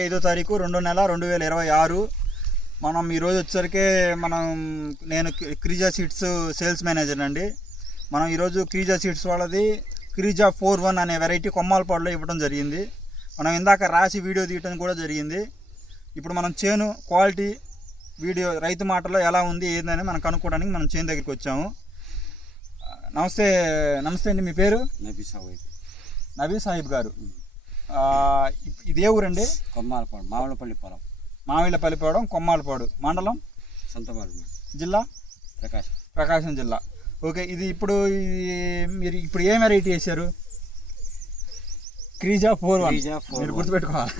5వ తారీఖు 2వ నెల 2026 మనం ఈరోజు వచ్చేసరికి నేను క్రీజా సీడ్స్ సేల్స్ మేనేజర్ అండి. మనం ఈరోజు క్రీజా సీడ్స్ వాళ్ళది క్రీజా 41 అనే వెరైటీ కొమ్మాలపాడులో ఇవ్వడం జరిగింది. మనం ఇందాక రాసి వీడియో తీయడం కూడా జరిగింది. ఇప్పుడు మనం చేను క్వాలిటీ వీడియో రైతు మాటలో ఎలా ఉంది ఏందని మనం కనుక్కోవడానికి మనం చేను దగ్గరికి వచ్చాము. నమస్తే అండి, మీ పేరు? నబీ సాహిబ్ గారు. ఇది ఏ ఊరండి? కొమ్మాలపాడు, మామిళ్ళపల్లిపాడు, కొమ్మాలపాడు మండలం, సంతమాడు జిల్లా ప్రకాశం జిల్లా. ఓకే, ఇది మీరు ఇప్పుడు ఏ వెరైటీ వేశారు? క్రీజా 41. మీరు గుర్తుపెట్టుకోవాలి,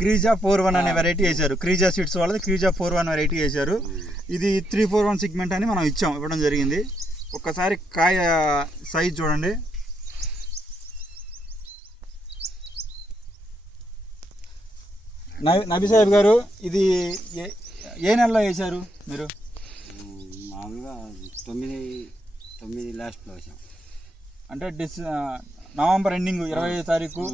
క్రీజా 41 అనే వెరైటీ వేశారు. క్రీజా సీడ్స్ వాళ్ళది క్రీజా 41 వెరైటీ వేశారు. ఇది 341 సెగ్మెంట్ అని మనం ఇవ్వడం జరిగింది. ఒక్కసారి కాయ సైజ్ చూడండి. నబీ సాహెబ్ గారు, ఇది ఏ నెలలో వేశారు మీరు? మామూలుగా 9 లాస్ట్లో వేసాం. అంటే నవంబర్ ఎండింగ్ 25వ తారీఖు,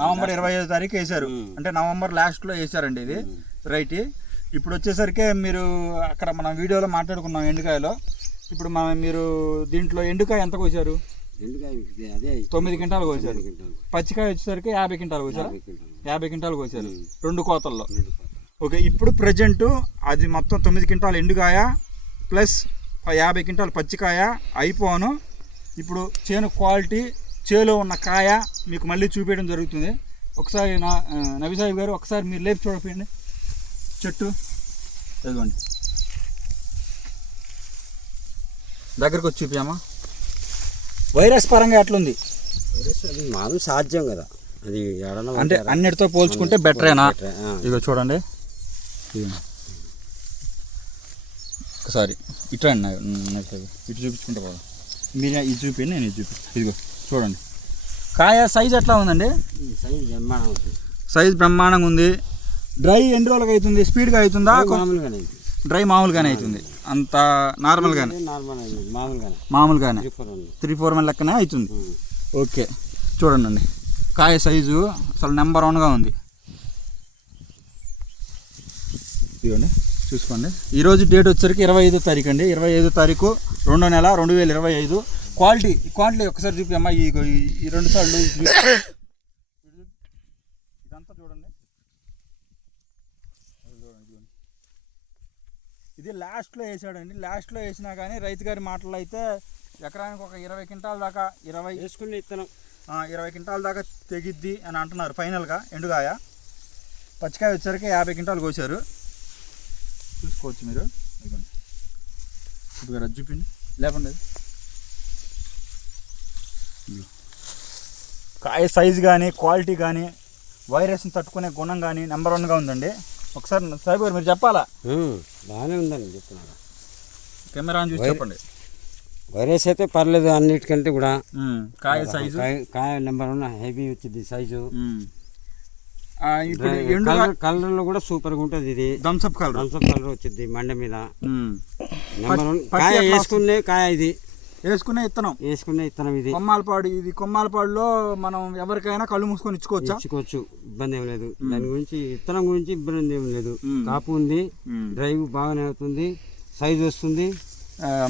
నవంబర్ 25వ తారీఖు వేశారు. అంటే నవంబర్ లాస్ట్లో వేశారండి ఇది వెరైటీ. ఇప్పుడు వచ్చేసరికి మీరు అక్కడ మనం వీడియోలో మాట్లాడుకున్నాం ఎండుకాయలో. ఇప్పుడు మీరు దీంట్లో ఎండుకాయ ఎంత కోసారు? అదే 9 క్వింటాలు కోసారు. పచ్చికాయ వచ్చేసరికి 50 క్వింటాలు కోసారు. 50 క్వింటాలు కోసారు 2 కోతల్లో. ఓకే, ఇప్పుడు ప్రజెంట్ అది మొత్తం 9 క్వింటాలు ఎండుకాయ ప్లస్ 50 క్వింటాలు పచ్చికాయ అయిపోను. ఇప్పుడు చేను క్వాలిటీ, చేలో ఉన్న కాయ మీకు మళ్ళీ చూపించడం జరుగుతుంది. ఒకసారి నబీ సాహిబ్ గారు, ఒకసారి మీరు లేపి చూడపోయండి చెట్టు. ఇదిగోండి, దగ్గరకు వచ్చి చూపించామా? వైరస్ పరంగా ఎట్లుంది? అది మామూలు సాధ్యం కదా, అది అంటే అన్నిటితో పోల్చుకుంటే బెటరేనా? ఇదిగో చూడండి, ఒకసారి ఇటు రండి, ఇటు చూపించుకుంటే పోదా. మీరు ఇది చూపించండి, నేను ఇది చూపిస్తాను. ఇదిగో చూడండి, కాయ సైజ్ ఎట్లా ఉందండి? సైజ్ బ్రహ్మాండంగా ఉంది. డ్రై ఎన్ని రోజులకి అవుతుంది? స్పీడ్గా అవుతుందా? డ్రై మామూలుగానే అవుతుంది, అంత నార్మల్గానే మామూలుగానే 341 లెక్కనే అవుతుంది. ఓకే, చూడండి కాయ సైజు అసలు నెంబర్ 1గా ఉంది. ఇదిగోండి చూసుకోండి. ఈరోజు డేట్ వచ్చేసరికి 25వ తారీఖు అండి. 25వ తారీఖు 2వ నెల 2025. క్వాలిటీ ఒకసారి చూపమ్మా. ఈ 2 సార్లు ఇదంతా చూడండి. ఇది లాస్ట్లో వేసాడండి. లాస్ట్లో వేసినా కానీ రైతు గారి మాటల్లో అయితే ఎకరానికి ఒక 20 క్వింటాల దాకా, 20 వేసుకుని ఇత్తనం 20 క్వింటాల దాకా తెగిద్ది అని అంటున్నారు ఫైనల్గా. ఎండుకాయ పచ్చికాయ వచ్చేసరికి 50 క్వింటాలు కోసారు. చూసుకోవచ్చు మీరు. ఇప్పుడు అది చూపిండి, లేకుండా కాయ సైజు కానీ క్వాలిటీ కానీ వైరస్ని తట్టుకునే గుణం కానీ నెంబర్ 1గా ఉందండి. ఒకసారి సాహిబ్ గారు మీరు చెప్పాలా? బాగానే ఉందండి చెప్తున్నారు. కెమెరా చూసి చెప్పండి. వైరస్ అయితే పర్లేదు అన్నిటికంటే కూడా. కాయ సైజు, కాయ నెంబర్ 1 హెవీ వచ్చింది సైజు. ఇప్పుడు కలర్లో కూడా సూపర్గా ఉంటుంది. ఇది థమ్స్అప్ కలర్ వచ్చింది మండ మీద. నెంబర్ 1 కాయ వేసుకునే కాయ, ఇది వేసుకునే ఇత్తనం ఇది కొమ్మాలపాడు. ఇది కొమ్మాలపాడులో మనం ఎవరికైనా కళ్ళు మూసుకొని ఇచ్చుకోవచ్చు, ఇబ్బంది ఏం లేదు. దాని గురించి ఇత్తనం గురించి ఇబ్బంది ఏం లేదు. కాపు ఉంది, డ్రైవ్ బాగానే అవుతుంది, సైజ్ వస్తుంది,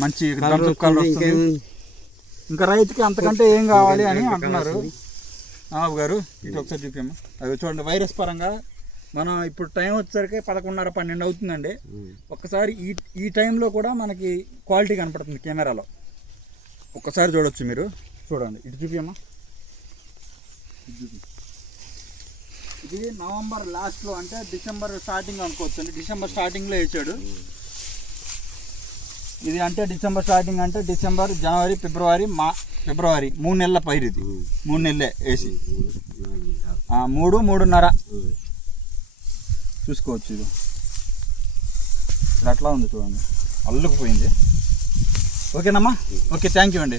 మంచి కలర్ వస్తుంది. ఇంకా రైతుకి అంతకంటే ఏం కావాలి అని అంటున్నారు నవాబు గారు. ఇటు ఒకసారి చూపాము. అది చూడండి, వైరస్ పరంగా మనం ఇప్పుడు టైం వచ్చేసరికి 11:30-12 అవుతుందండి. ఒక్కసారి ఈ టైంలో కూడా మనకి క్వాలిటీ కనపడుతుంది కెమెరాలో. ఒక్కసారి చూడొచ్చు మీరు. చూడండి, ఇటు చూపియమ్మా. ఇది నవంబర్ లాస్ట్లో, అంటే డిసెంబర్ స్టార్టింగ్ అనుకోవచ్చు అండి. డిసెంబర్ స్టార్టింగ్లో వేసాడు ఇది. అంటే డిసెంబర్ స్టార్టింగ్ అంటే డిసెంబర్, జనవరి, ఫిబ్రవరి 3 నెలల పైరు ఇది. 3 నెలలే వేసి 3.5 చూసుకోవచ్చు. ఇది అట్లా ఉంది చూడండి, అల్లుకుపోయింది. ఓకేనమ్మా? ఓకే, థ్యాంక్ యూ అండి.